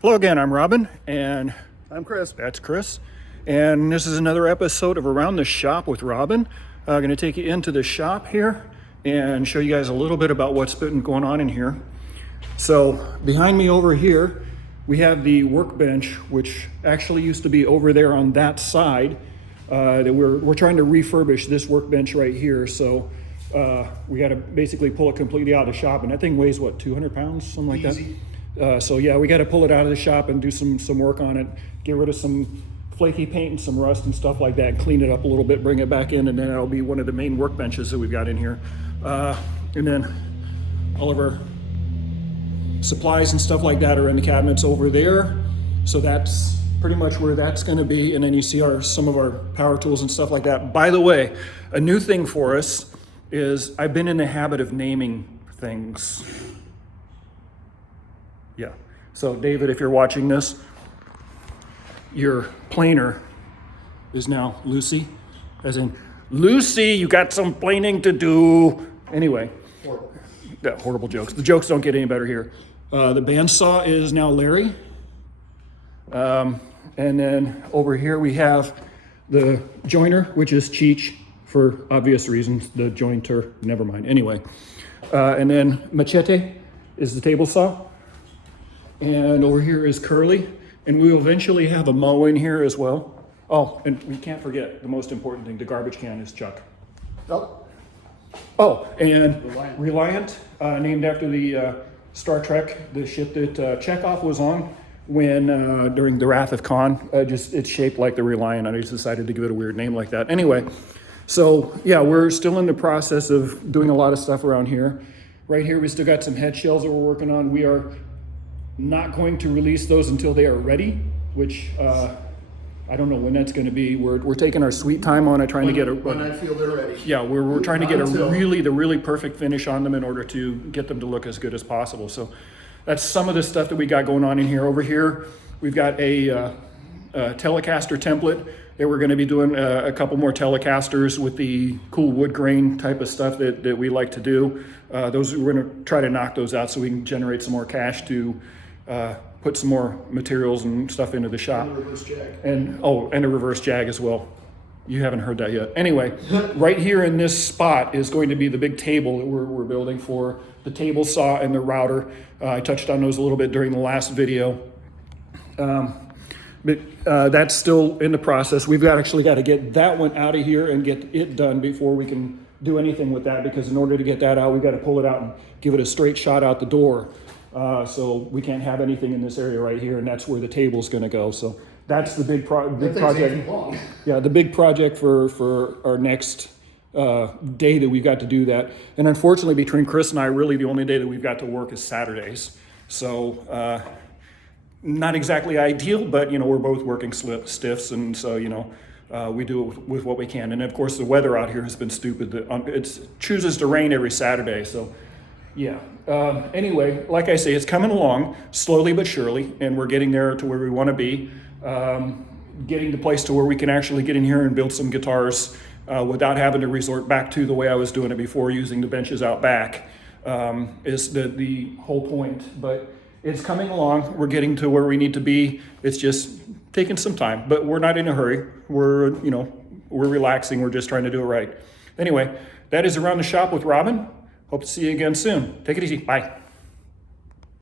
Hello again, I'm Robin, and I'm Chris. that's Chris. And this is another episode of Around the Shop with Robin. I'm going to take you into the shop here and show you guys a little bit about what's been going on in here. So behind me over here, we have the workbench, which actually used to be over there on that side. That we're trying to refurbish this workbench right here. So we got to basically pull it completely out of the shop, and that thing weighs what, 200 pounds, something like Easy. that. So yeah, we got to pull it out of the shop and do some work on it, get rid of some flaky paint and some rust and stuff like that, clean it up a little bit, bring it back in, and then that'll be one of the main workbenches that we've got in here. And then all of our supplies and stuff like that are in the cabinets over there. So that's pretty much where that's going to be. And then you see some of our power tools and stuff like that. By the way, a new thing for us is I've been in the habit of naming things. Yeah. So David, if you're watching this, your planer is now Lucy, as in, Lucy, you got some planing to do. Anyway, horrible jokes. The jokes don't get any better here. The bandsaw is now Larry. And then over here we have the joiner, which is Cheech for obvious reasons. The jointer, never mind. Anyway, and then Machete is the table saw. And over here is Curly. And we will eventually have a mow in here as well. Oh, and we can't forget the most important thing, the garbage can is Chuck. Oh, and Reliant, named after the Star Trek, the ship that Chekhov was on when during the Wrath of Khan. It's shaped like the Reliant. I just decided to give it a weird name like that. Anyway, so yeah, we're still in the process of doing a lot of stuff around here. Right here, we still got some head shells that we're working on. We are not going to release those until they are ready, which I don't know when that's going to be. We're taking our sweet time on it, trying to get when I feel they're ready. Yeah, we're trying to get the really perfect finish on them in order to get them to look as good as possible. So that's some of the stuff that we got going on in here. Over here, we've got a Telecaster template that we're going to be doing a couple more Telecasters with the cool wood grain type of stuff that we like to do. Those we're going to try to knock those out so we can generate some more cash to put some more materials and stuff into the shop. And a reverse jag. And a reverse jag as well. You haven't heard that yet. Anyway, right here in this spot is going to be the big table that we're building for the table saw and the router. I touched on those a little bit during the last video. But that's still in the process. We've actually got to get that one out of here and get it done before we can do anything with that, because in order to get that out, we've got to pull it out and give it a straight shot out the door. So we can't have anything in this area right here, and that's where the table's going to go. So that's the big project. Yeah, the big project for our next day that we've got to do that. And unfortunately, between Chris and I, really the only day that we've got to work is Saturdays. So not exactly ideal, but we're both working stiffs, and so we do it with what we can. And of course, the weather out here has been stupid. It chooses to rain every Saturday, so. Yeah. Anyway, like I say, it's coming along slowly but surely, and we're getting there to where we want to be. Getting the place to where we can actually get in here and build some guitars without having to resort back to the way I was doing it before, using the benches out back, is the whole point. But it's coming along. We're getting to where we need to be. It's just taking some time, but we're not in a hurry. We're relaxing. We're just trying to do it right. Anyway, that is Around the Shop with Robin. Hope to see you again soon. Take it easy. Bye.